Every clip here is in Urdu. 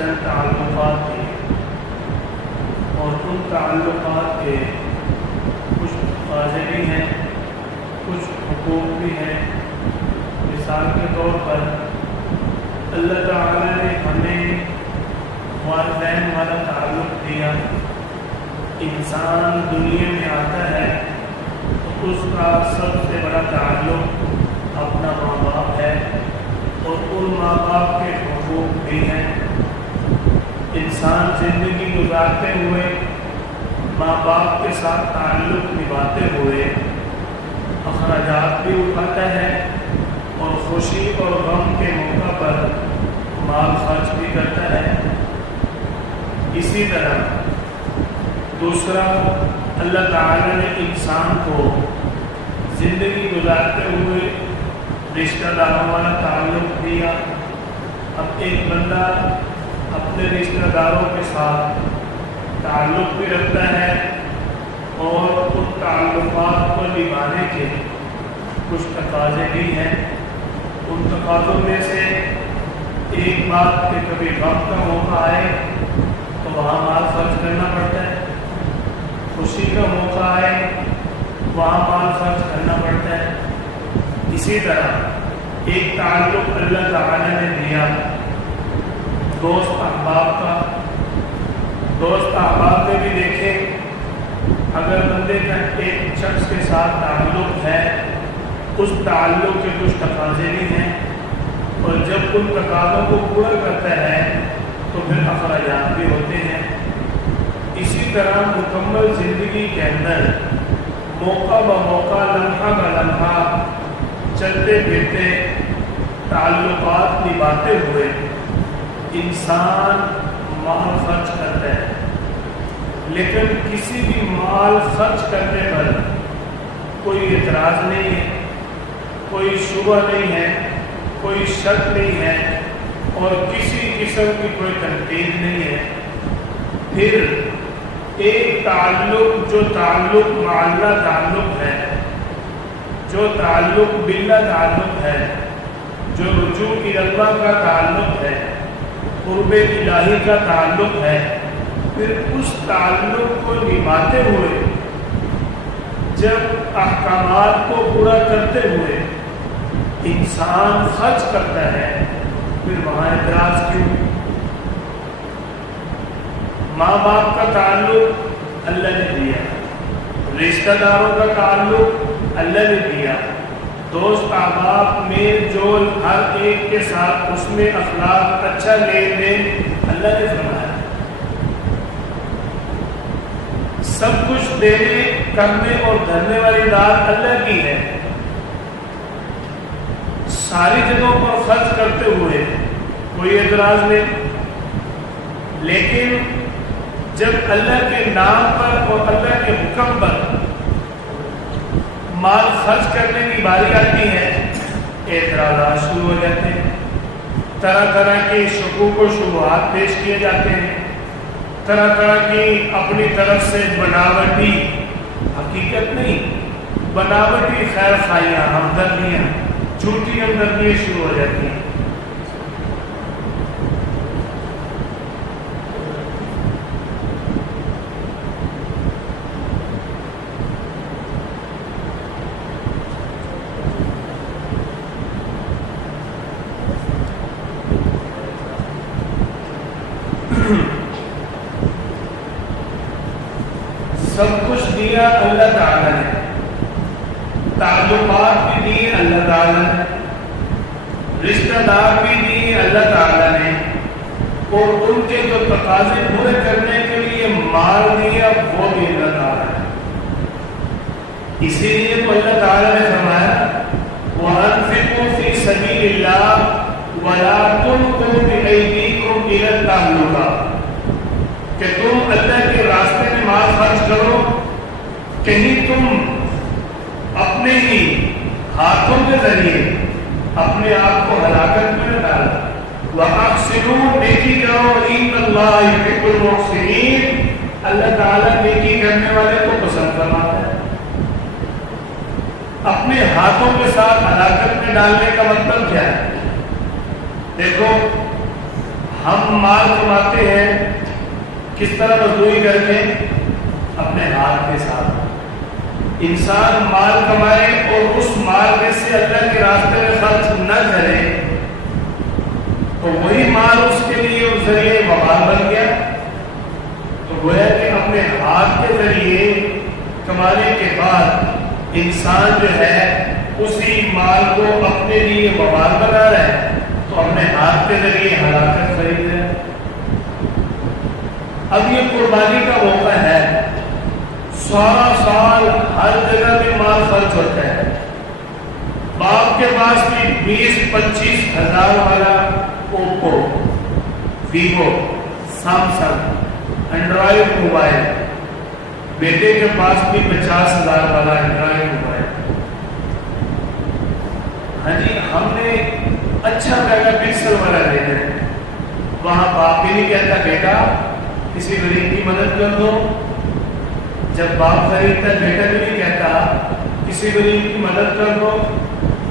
چند تعلقات کے اور ان تعلقات کے کچھ تقاضے بھی ہیں، کچھ حقوق بھی ہیں۔ مثال کے طور پر اللہ تعالیٰ نے ہمیں والدین والا تعلق دیا۔ انسان دنیا میں آتا ہے تو اس کا سب سے بڑا تعلق اپنا ماں باپ ہے، اور ان ماں باپ کے حقوق بھی ہیں۔ انسان زندگی گزارتے ہوئے ماں باپ کے ساتھ تعلق نبھاتے ہوئے اخراجات بھی اٹھاتا ہے، اور خوشی اور غم کے موقع پر مال خرچ بھی کرتا ہے۔ اسی طرح دوسرا، اللہ تعالی نے انسان کو زندگی گزارتے ہوئے رشتہ داروں والا تعلق دیا۔ اب ایک بندہ اپنے رشتہ داروں کے ساتھ تعلق بھی رکھتا ہے، اور ان تعلقات کو نبھانے کے کچھ تقاضے بھی ہیں۔ ان تقاضوں میں سے ایک بات کہ کبھی غم کا موقع آئے تو وہاں مال خرچ کرنا پڑتا ہے، خوشی کا موقع آئے وہاں مال خرچ کرنا پڑتا ہے۔ اسی طرح ایک تعلق اللہ تعالی نے دیا دوست احباب کا۔ دوست احباب میں بھی دیکھیں، اگر بندے کا ایک شخص کے ساتھ تعلق ہے، اس تعلق کے کچھ تقاضے بھی ہیں، اور جب ان تقاضوں کو پورا کرتا ہے تو پھر اخراجات بھی ہوتے ہیں۔ اسی طرح مکمل زندگی کے اندر موقع بموقع، لمحہ بلمحہ چلتے پھرتے تعلقات نبھاتے ہوئے انسان مال خرچ کرتا ہے، لیکن کسی بھی مال خرچ کرنے پر کوئی اعتراض نہیں ہے، کوئی شبہ نہیں ہے، کوئی شک نہیں ہے، اور کسی قسم کی کوئی تنقید نہیں ہے۔ پھر ایک تعلق جو تعلق مع اللہ تعلق ہے، جو تعلق باللہ تعلق ہے، جو رجوع الی اللہ کا تعلق ہے، قرب الہی کا تعلق ہے، پھر اس تعلق کو نبھاتے ہوئے جب احکامات کو پورا کرتے ہوئے انسان خرچ کرتا ہے، پھر وہاں اعتراض کیوں؟ ماں باپ کا تعلق اللہ نے دیا، رشتہ داروں کا تعلق اللہ نے دیا، دوست احباب میل جول ہر ایک کے ساتھ اس میں اخلاق اچھا لین دین اللہ نے فرمایا۔ سب کچھ دینے کرنے اور دھرنے والی ذات اللہ کی ہے۔ ساری جگہوں پر خرچ کرتے ہوئے کوئی اعتراض نہیں، لیکن جب اللہ کے نام پر اور اللہ کے حکم پر مال خرچ کرنے کی باری آتی ہے، اعتراضات شروع ہو جاتے ہیں، طرح طرح کے شکوک و شبہات پیش کیے جاتے ہیں، طرح طرح کی اپنی طرف سے بناوٹی، حقیقت نہیں، بناوٹی خیر خائیاں، ہمدردیاں، جھوٹی ہمدردیاں شروع ہو جاتی ہیں۔ سب کچھ دیا اللہ تعالیٰ نے، تعلقات بھی دیے اللہ تعالیٰ نے، رشتہ دار بھی دیے اللہ تعالیٰ نے، اور ان کے جو تقاضے پورے کرنے کے لیے مال دیا وہ بھی اللہ تعالیٰ نے۔ اسی لیے تو اللہ تعالیٰ نے فرمایا وَأَنفِقُوا فِي سَبِيلِ اللَّهِ وَلَا تُلْقُوا بِأَيْدِيكُمْ إِلَى التَّهْلُكَةِ، کہ تم اللہ کے راستے میں مال خرچ کرو، کہیں تم اپنے ہی ہاتھوں کے ذریعے اپنے آپ کو ہلاکت میں نہ ڈالو۔ وَأَحْسِنُوا، نیکی کرو، إِنَّ اللَّهَ يُحِبُّ الْمُحْسِنِينَ، اللہ تعالیٰ نیکی کرنے والے کو پسند فرماتا ہے۔ اپنے ہاتھوں کے ساتھ ہلاکت میں ڈالنے کا مطلب کیا ہے؟ دیکھو، ہم مال کماتے ہیں کس طرح مزدوری کر کے؟ اپنے ہاتھ کے ساتھ۔ انسان مال کمائے اور اس مال میں سے اللہ کے راستے میں خرچ نہ کرے تو وہی مال اس کے لیے اس ذریعے وبال بن گیا۔ تو گویا کہ اپنے ہاتھ کے ذریعے کمانے کے بعد انسان جو ہے اسی مال کو اپنے لیے وبال بنا رہا ہے، تو اپنے ہاتھ کے ذریعے ہلاکت خرید رہا ہے۔ اب یہ قربانی کا موقع ہے، سارا سال ہر جگہ میں مال خرچ ہوتا ہے، باپ کے پاس بھی 20-25 ہزار والا Oppo, Vivo, Samsung, Android mobile, بیٹے کے پاس بھی 50 ہزار والا اینڈرائڈ موبائل۔ ہاں جی، ہم نے اچھا میگا پکسل والا لینا ہے، وہاں باپ بھی نہیں کہتا بیٹا کسی غریب کی مدد کر دو، جب باپ خریدتا ہے بیٹا بھی نہیں کہتا کسی غریب کی مدد کر دو۔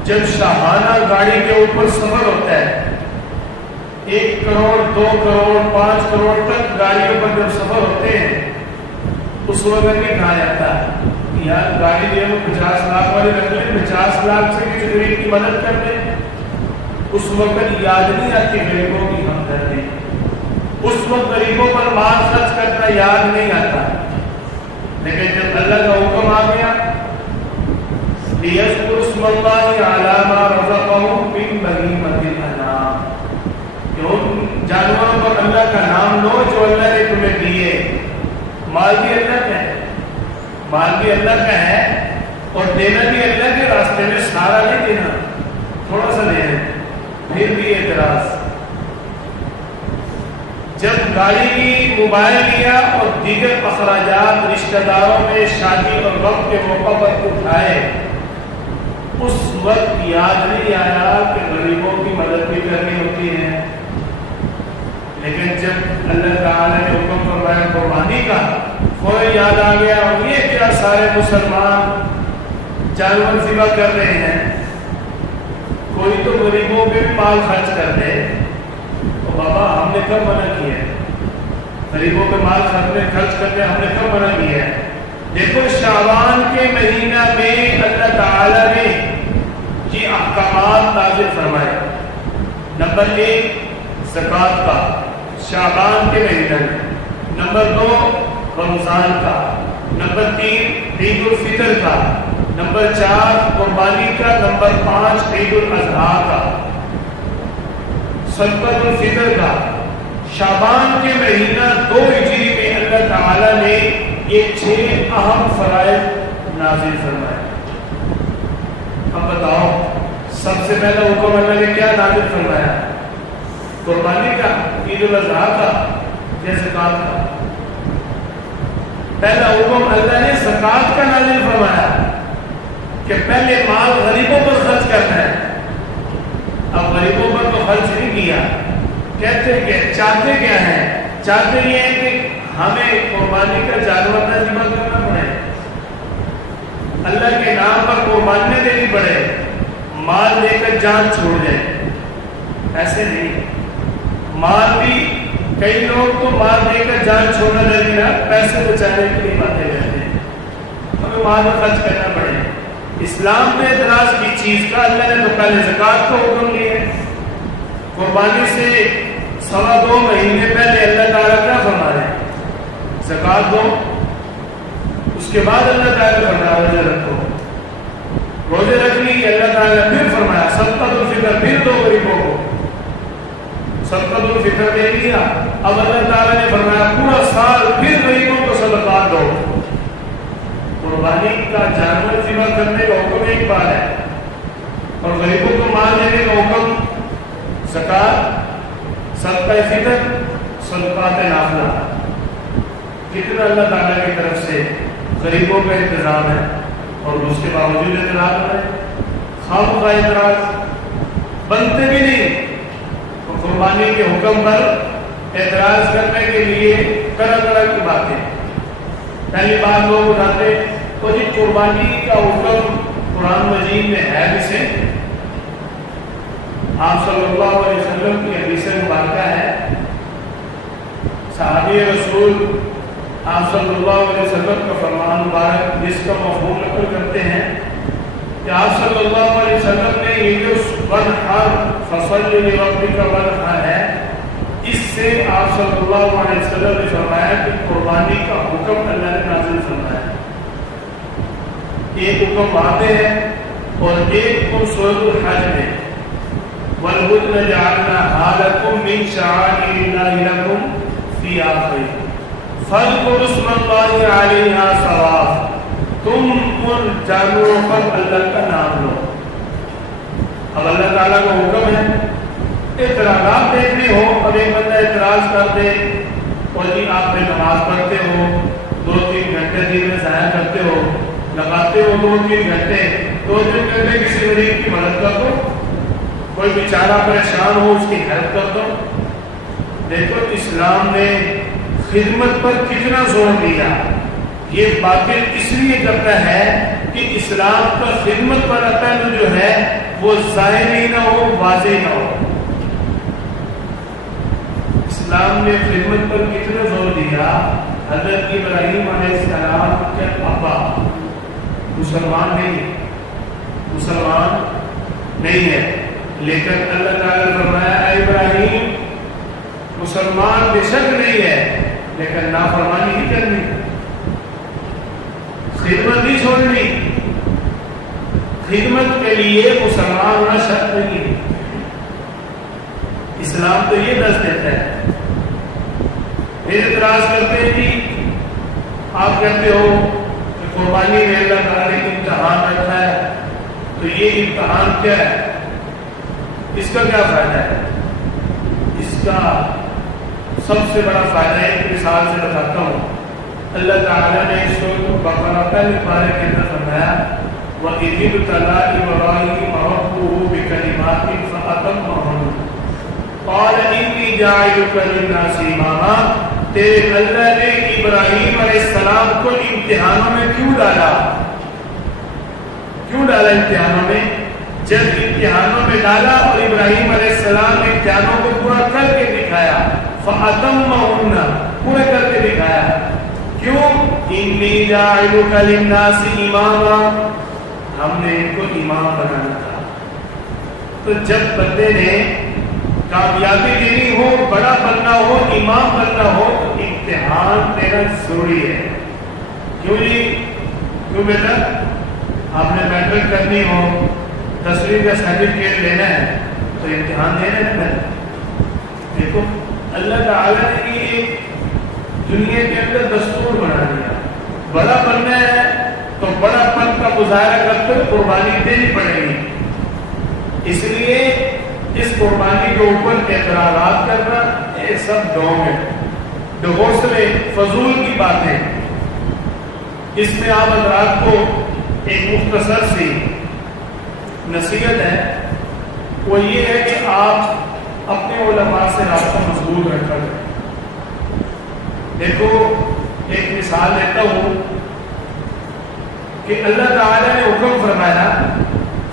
جب شاہانہ گاڑی کے اوپر سفر ہوتا ہے، 1 کروڑ 2 کروڑ 5 کروڑ تک گاڑیوں پر جب سفر ہوتے ہیں، اس وقت نہیں کہا جاتا یار گاڑی جو ہے وہ 50 لاکھ والی رکھ لیں، 50 لاکھ سے کسی غریب کی مدد کر دیں۔ اس وقت یاد نہیں آتی غریبوں کی ہمدردی، اس وقت غریبوں پر مال خرچ کرنا یاد نہیں آتا۔ لیکن جب اللہ کا حکم آ گیا لِيَذْكُرُوا اسْمَ اللَّهِ عَلَىٰ مَا رَزَقَهُم مِّن بَهِيمَةِ الْأَنْعَامِ، کہ ان جانوروں پر اللہ کا نام لو جو اللہ نے تمہیں دیے۔ مال بھی اللہ کا ہے، مال بھی اللہ کا ہے اور دینا بھی اللہ کے راستے میں، سارا نہیں دینا، تھوڑا سا دینا۔ پھر بھی اعتراض، جب گاڑی لی، موبائل لیا اور دیگر اخراجات رشتہ داروں میں شادی اور وقت کے موقع پر اٹھائے، اس وقت یاد نہیں آیا کہ غریبوں کی مدد بھی کرنی ہوتی ہے۔ لیکن جب اللہ تعالیٰ نے حکم فرمایا قربانی کا، فوراً یاد آ گیا اور یہ کیا سارے مسلمان جانور ذبح کر رہے ہیں، کوئی تو غریبوں پہ بھی مال خرچ کر دے۔ تو بابا ہم نے کب منع کیا ہے غریبوں پہ مال خرچ کرنے؟ ہم نے کب منع کیا ہے؟ دیکھو شعبان کے مہینہ میں اللہ تعالیٰ نے یہ احکامات نازل فرمائے۔ نمبر 1 زکوٰۃ کا شعبان کے مہینہ میں، نمبر 2 رمضان کا، نمبر 3 عید الفطر کا، نمبر 4 قربانی کا، نمبر 5 عید الاضحیٰ کا، صدقۃ الفطر کا۔ شعبان کے مہینہ 2 ہجری میں اللہ تعالیٰ نے یہ 6 اہم فرائض نازل فرمائے۔ اب بتاؤ سب سے پہلا حکم اللہ نے کیا نازل فرمایا؟ قربانی کا، عید الاضحیٰ کا یا زکوٰۃ کا؟ پہلا حکم اللہ نے زکوٰۃ کا نازل فرمایا کہ پہلے مال غریبوں پر خرچ کرنا ہے۔ اب غریبوں پر تو خرچ نہیں کیا، کہتے کہ چاہتے کیا ہیں؟ چاہتے یہ ہیں کہ ہمیں قربانی کا جانور نہ ذبح کرنا پڑے، اللہ کے نام پر قربانی دینی پڑے، مال لے کر جان چھوڑ جائے۔ ایسے نہیں، مال بھی کئی لوگ تو مال دے کر جان چھوڑنا لگے نا، پیسے بچانے کے لیے باتیں کرتے ہیں، ہمیں مال میں خرچ کرنا پڑے۔ اسلام میں اعتراض کی چیز کا اللہ نے تو پہلے زکوٰۃ کو حکم دیا ہے۔ قربانی سے 2.25 مہینے پہلے اللہ تعالیٰ کیا فرما رہے ہیں؟ زکوٰۃ دو۔ اس کے بعد اللہ تعالیٰ فرمایا روزے رکھو، روزے رکھ لی، اللہ تعالیٰ نے پھر فرمایا صدقۃ الفطر، پھر دو غریبوں کو صدقۃ الفطر دے دیا۔ اب اللہ تعالیٰ نے فرمایا پورا سال پھر غریبوں کو صدقات دو۔ قربانی کا جانور ذبح کرنے کا حکم ایک بار ہے اور غریبوں کو مال دینے کا حکم زکوٰۃ، صدقہ فطر، صدقات نافلہ۔ کتنا اللہ تعالیٰ کی طرف سے غریبوں کا انتظام ہے اور اس کے باوجود اعتراض ہے، خام کا اعتراض، بنتے بھی نہیں۔ تو قربانی کے حکم پر اعتراض کرنے کے لیے طرح طرح کی باتیں۔ پہلی بات لوگ اٹھاتے تو جی قربانی کا حکم قرآن مجید میں ہے کسے؟ آپ صلی اللہ علیہ وسلم کی حدیث مبارکہ ہے صحابی رسول آپ صلی اللہ علیہ وسلم کا فرمان مبارک جس کا مفہوم نقل کرتے ہیں کہ آپ صلی اللہ علیہ وسلم نے یہ جو وَنْحَرْ فَصَلِّ لِرَبِّكَ وَانْحَرْ ہے، اس سے آپ صلی اللہ علیہ وسلم نے فرمایا کہ قربانی کا حکم اللہ نے نازل فرمایا ہے۔ ایک حکم واضح ہے اور ایک حکم سورۃ الحج میں وَالْبُدْنَ جَعَلْنَاهَا لَكُم مِّن شَعَائِرِ اللَّهِ لَكُمْ فِيهَا خَيْرٌ فَاذْكُرُوا اسْمَ اللَّهِ عَلَيْهَا صَوَافَ، تم ان جانوروں پر اللہ کا نام لو۔ اب اللہ تعالیٰ کا حکم ہے، اعتراضات دیکھنے ہو، اب ایک بندہ اعتراض کر دے اور جی آپ نے نماز پڑھتے ہو 2-3 گھنٹے دن میں ضائع کرتے ہو، لگاتے ہو 2-3 گھنٹے 2-3 گھنٹے کسی غریب کی مدد کر دو، کوئی بیچارہ پریشان ہو اس کی ہیلپ کر دو۔ دیکھو اسلام نے خدمت پر کتنا زور دیا۔ یہ باطل اس لیے کرتا ہے کہ اسلام کا خدمت پر عمل جو ہے وہ ظاہری نہ ہو، واضح نہ ہو۔ اسلام نے خدمت پر کتنا زور دیا۔ حضرت ابراہیم علیہ السلام کے ابا مسلمان نہیں ہے، لیکن اللہ تعالیٰ نے فرمایا اے ابراہیم مسلمان بے شک نہیں ہے لیکن نافرمانی نہیں کرنی، خدمت نہیں چھوڑنی۔ خدمت کے لیے مسلمان ہونا شرط نہیں ہے، اسلام تو یہ دس دیتا ہے۔ پھر اعتراض کرتے ہیں کہ آپ کہتے ہو کہ قربانی میں اللہ تعالیٰ نے امتحان رکھا ہے، تو یہ امتحان کیا ہے، اس کا کیا فائدہ ہے؟ اس کا سب سے بڑا فائدہ ایک مثال سے بتاتا ہوں۔ اللہ تعالیٰ نے سورۃ بقرہ پہلے پارے کے اندر فرمایا وَإِذِ ابْتَلَىٰ إِبْرَاهِيمَ رَبُّهُ بِكَلِمَاتٍ فَأَتَمَّهُنَّ قَالَ إِنِّي جَاعِلُكَ لِلنَّاسِ إِمَامًا، تیرے اللہ نے ابراہیم علیہ السلام کو امتحانوں میں کیوں ڈالا امتحانوں میں؟ جب امتحانوں میں ڈالا اور ابراہیم علیہ السلام نے امتحانوں کو پورا کر کے دکھایا، فَأَتَمَّهُنَّ پورا کر کے دکھایا۔ کیوں؟ إِنِّي جَاعِلُكَ لِلنَّاسِ إِمَامًا، ہم نے ان کو امام بنانا تھا۔ تو جب بندے نے کامیابی لینی ہو، بڑا بننا ہو، امام بننا ہو تو امتحان دینا ضروری ہے۔ کیوں جی؟ کیوں بیٹا؟ آپ نے میٹرک کرنی ہو، 10ویں کا سرٹیفکیٹ لینا ہے تو امتحان دینا ہے۔ دیکھو اللہ تعالیٰ نے ایک دنیا کے اندر دستور بنا دیا، بڑا بننا ہے تو بڑا پن کا مظاہرہ کرتے ہوئے قربانی دینی پڑے گی۔ اس لیے اس قربانی کے اوپر اعتراضات کرنا یہ سب ڈھونگ ہے، ڈھوسلے فضول کی باتیں۔ اس میں آپ حضرات کو ایک مختصر سی نصیحت ہے، وہ یہ ہے کہ آپ اپنے علماء سے رابطہ مضبوط رکھا کریں۔ دیکھو ایک مثال دیتا ہوں کہ اللہ تعالیٰ نے حکم فرمایا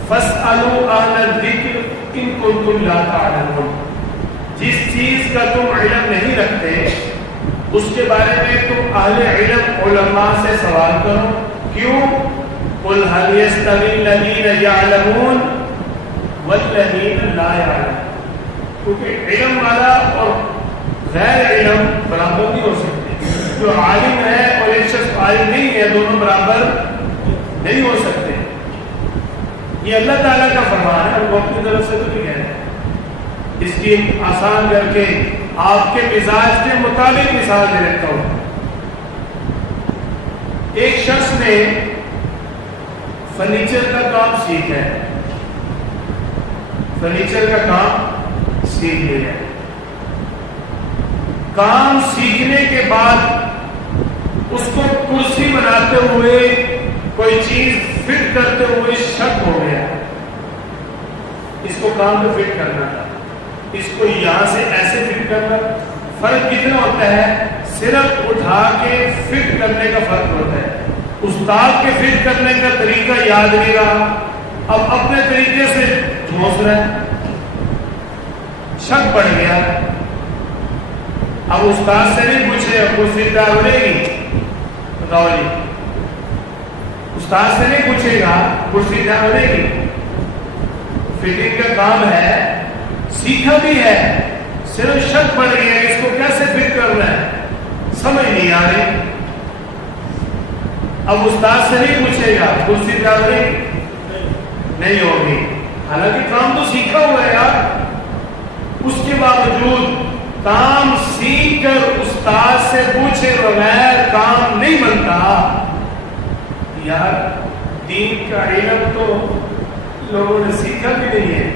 فَاسْأَلُوا أَهْلَ الذِّكْرِ إِن كُنتُمْ لَا تَعْلَمُونَ، جس چیز کا تم علم نہیں رکھتے اس کے بارے میں تم اہل علم علماء سے سوال کرو۔ کیوں؟ قُلْ هَلْ يَسْتَوِي الَّذِينَ يَعْلَمُونَ وَالَّذِينَ لَا يَعْلَمُونَ، کیونکہ علم والا اور غیر علم برابر نہیں ہو سکتے۔ جو عالم ہے اور ایک شخص عالم نہیں ہے، دونوں برابر نہیں ہو سکتے۔ یہ اللہ تعالیٰ کا فرمان ہے اور وہ اپنی طرف سے تو نہیں ہے۔ اس کی آسان کر کے آپ کے مزاج کے مطابق مثال دے دیتا ہوں۔ ایک شخص نے فرنیچر کا کام سیکھا ہے، فرنیچر کا کام سیکھ لیا ہے۔ کام سیکھنے کے بعد اس کو کرسی بناتے ہوئے کوئی چیز فٹ کرتے ہوئے شک ہو گیا، اس کو کام کو فٹ کرنا تھا، اس کو یہاں سے ایسے فٹ کرنا۔ فرق کتنا ہوتا ہے؟ صرف اٹھا کے فٹ کرنے کا فرق ہوتا ہے۔ استاد کے فٹ کرنے کا طریقہ یاد نہیں رہا، اب اپنے طریقے سے ٹھوس رہا ہے، شک پڑ گیا۔ اب استاد سے نہیں پوچھے کرسی تیار ہو جائے گی؟ بتاؤ جی، استاد سے نہیں پوچھے گا کرسی تیار ہو جائے گی؟ فٹنگ کا کام ہے، سیکھا بھی ہے، صرف شک پڑ گیا اس کو کیسے فٹ کرنا ہے، سمجھ نہیں آ رہی۔ اب استاد سے نہیں پوچھے گا کرسی تیار ہو جائے گی؟ نہیں ہوگی، حالانکہ کام تو سیکھا ہوا ہے یار۔ اس کے باوجود کام سیکھ کر استاد سے پوچھے بغیر کام نہیں بنتا یار۔ دین کا علم تو لوگوں نے سیکھا بھی نہیں ہے،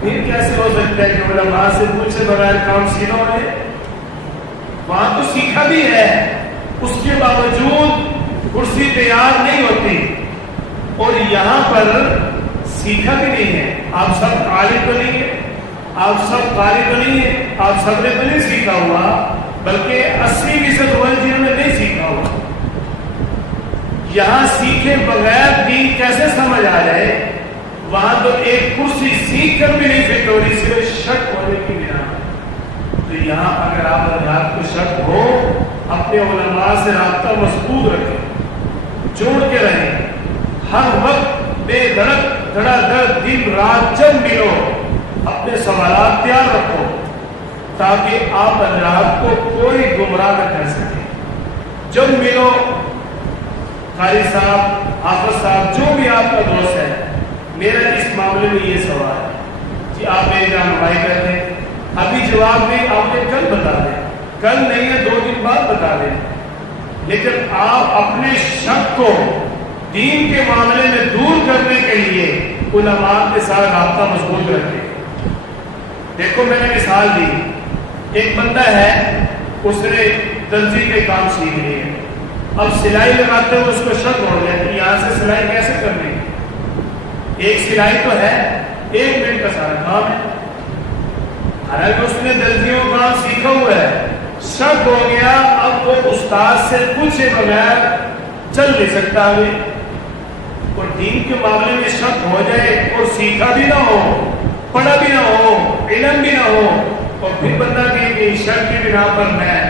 پھر کیسے ہو سکتا ہے کہ علماء سے پوچھے بغیر کام سیکھا ہو جائے؟ وہاں تو سیکھا بھی ہے، اس کے باوجود کرسی تیار نہیں ہوتی، اور یہاں پر سیکھا بھی نہیں ہے۔ آپ سب عالم تو نہیں ہے، آپ سب قاری تو نہیں ہے، آپ سب نے تو نہیں سیکھا ہوا، بلکہ 80% وہ جنہوں نے نہیں سیکھا ہوا۔ یہاں سیکھے بغیر دین کیسے سمجھ آ جائے؟ وہاں تو ایک کرسی سیکھ کر بھی نہیں فٹ ہو رہی، صرف شک ہونے کی بنا۔ تو یہاں اگر آپ حضرات کو شک ہو، اپنے علماء سے رابطہ مضبوط رکھیں، جوڑ کے رہیں، ہر وقت بے دھڑک دھڑا دھڑ دن رات جب ملو اپنے سوالات تیار رکھو، تاکہ آپ حضرات کو کوئی گمراہ نہ کر سکے۔ جب ملو قاری صاحب، حافظ صاحب، جو بھی آپ کا دوست ہے، میرا اس معاملے میں یہ سوال ہے کہ آپ میری رہنمائی کر دیں، ابھی جواب نہیں، آپ نے کل بتا دیں، کل نہیں ہے 2 دن بعد بتا دیں، لیکن آپ اپنے شک کو دین کے معاملے میں دور کرنے کے لیے علماء کے ساتھ رابطہ مضبوط رکھیں۔ دیکھو میں نے مثال دی، ایک بندہ ہے، اس نے درزی کے کام سیکھ لیے، اب سلائی لگاتے ہوئے اس کو شک ہو گیا کہ یہاں سے سلائی کیسے کرنی ہے۔ ایک سلائی تو ہے، 1 منٹ کا سارا کام ہے، حالانکہ اس نے درزیوں کا کام سیکھا ہوا ہے، شک ہو گیا، اب وہ استاد سے پوچھے بغیر چل نہیں سکتا ہے۔ اور دین کے معاملے میں شک ہو جائے اور سیکھا بھی نہ ہو، پڑھا بھی نہ ہو، علم بھی نہ ہو، اور پھر بندہ کہ شک کی بنا پر میں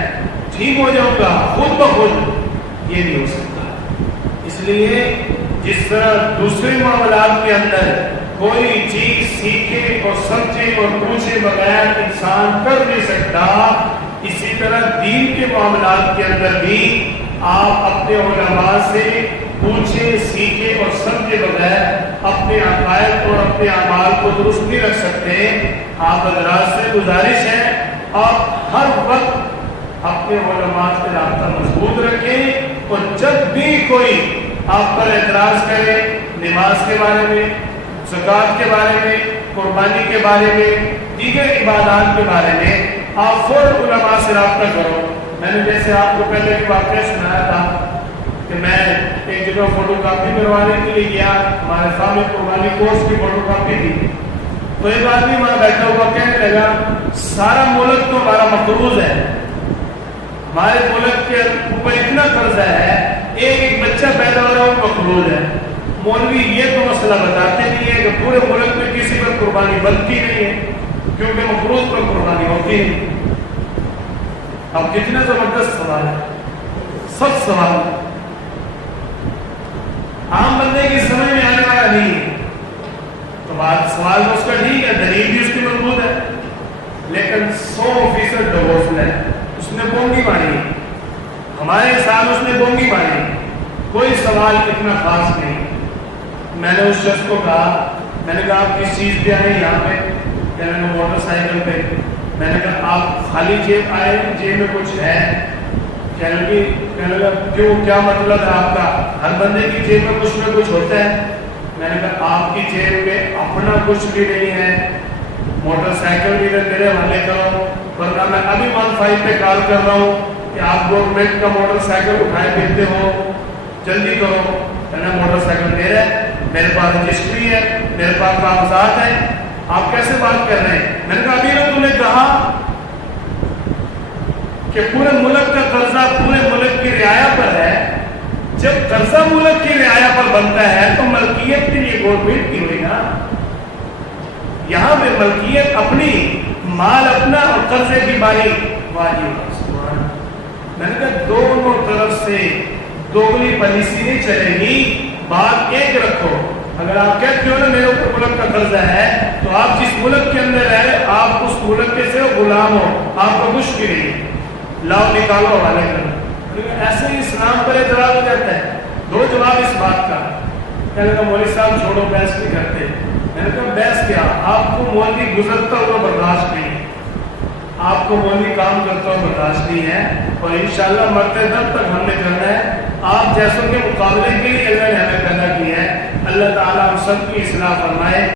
ٹھیک ہو جاؤں گا خود بخود، یہ نہیں ہو سکتا۔ اس لیے جس طرح دوسرے معاملات کے اندر کوئی چیز سیکھے اور سمجھے اور پوچھے بغیر انسان کر نہیں سکتا، اسی طرح دین کے معاملات کے اندر بھی آپ اپنے علماء سے پوچھے، سیکھے اور سمجھے بغیر اپنے عقائد اور اپنے اعمال کو درست نہیں رکھ سکتے۔ آپ حضرات سے گزارش ہے، آپ ہر وقت اپنے علماء سے رابطہ مضبوط رکھیں، اور جب بھی کوئی آپ پر اعتراض کرے نماز کے بارے میں، زکوٰۃ کے بارے میں، قربانی کے بارے میں، دیگر عبادات کے بارے میں، آپ فوراً علماء سے رابطہ کرو۔ میں نے جیسے آپ کو پہلے ایک واقعہ سنایا تھا کہ میں ایک جگہ فوٹو کاپی کروانے کے لیے گیا، ہمارے سامنے قربانی کورس کی فوٹو کاپی تھی، تو ایک آدمی وہاں بیٹھا ہوا کہنے لگا سارا ملک تو ہمارا مقروض ہے، ہمارے ملک کے اوپر اتنا قرضہ ہے، ایک بچہ پیدا ہو رہا ہے وہ مقروض ہے۔ مولوی یہ تو مسئلہ بتاتے نہیں ہے کہ پورے ملک میں کسی پر قربانی بنتی نہیں ہے، کیونکہ مقروض پر قربانی ہوتی ہے۔ اب کتنا زبردست سوال ہے، سخت سوال ہے، عام بندے کی سمجھ میں آنے والا نہیں ہے۔ تو بات سوال تو اس کا ٹھیک ہے، دلیل بھی اس کی مضبوط ہے، لیکن 100% ڈوس ہے، اس نے بونگی ماری، ہمارے ساتھ اس نے بونگی ماری، کوئی سوال اتنا خاص نہیں۔ میں نے اس شخص کو کہا، میں نے کہا آپ کس چیز پہ آئے یہاں پہ؟ کہنے لگا موٹر سائیکل پہ۔ میں نے کہا آپ خالی جیب آئے، جیب میں کچھ ہے؟ کہنے لگا کیوں، کیا مطلب ہے آپ کا؟ ہر بندے کی جیب میں کچھ ہوتا ہے۔ میں نے کہا آپ کی جیب میں اپنا کچھ بھی نہیں ہے، موٹر سائیکل بھی میرے حوالے کرو، ورنہ میں ابھی 15 پہ کال کر رہا ہوں کہ آپ گورنمنٹ کا موٹر سائیکل اٹھائے پھرتے ہو، جلدی کرو۔ کہنا موٹر سائیکل میرا ہے، میرے پاس رجسٹری ہے، میرے پاس کاغذات ہیں، آپ کیسے بات کر رہے ہیں؟ میں نے کہا ابھی نا تم نے کہا کہ پورے ملک کا قرضہ پورے ملک کی رعایا پر ہے، جب قرضہ ملک کی رعایا پر بنتا ہے تو ملکیت کے لیے گورنمنٹ کی ہوئی نا، یہاں پہ ملکیت اپنی، مال اپنا اور قرضے کی باری واجب۔ میں نے کہا دونوں طرف سے دوگلی پالیسی نہیں چلے گی، بات ایک رکھو۔ اگر آپ کہتے ہو نا میرے اوپر ملک کا قرضہ ہے، تو آپ جس ملک کے اندر رہے آپ اس ملک کے سے غلام ہو، آپ کو کچھ بھی نہیں، لاؤ نکالو حوالے کرو۔ ایسے ہی اسلام پر اعتراض ہو جاتا ہے۔ دو جواب اس بات کا، کہنے کا مولوی صاحب چھوڑو بحث نہیں کرتے۔ میں نے کہا بحث کیا، آپ کو مولوی گزرتا ہوا برداشت نہیں ہے، آپ کو مولوی کام کرتا ہوا برداشت نہیں ہے، اور انشاءاللہ مرتے دم تک ہم نے کرنا ہے۔ آپ جیسوں کے مقابلے کے لیے اللہ نے ہمیں پیدا کیا ہے۔ اللہ تعالیٰ ہم سب کی اصلاح فرمائے۔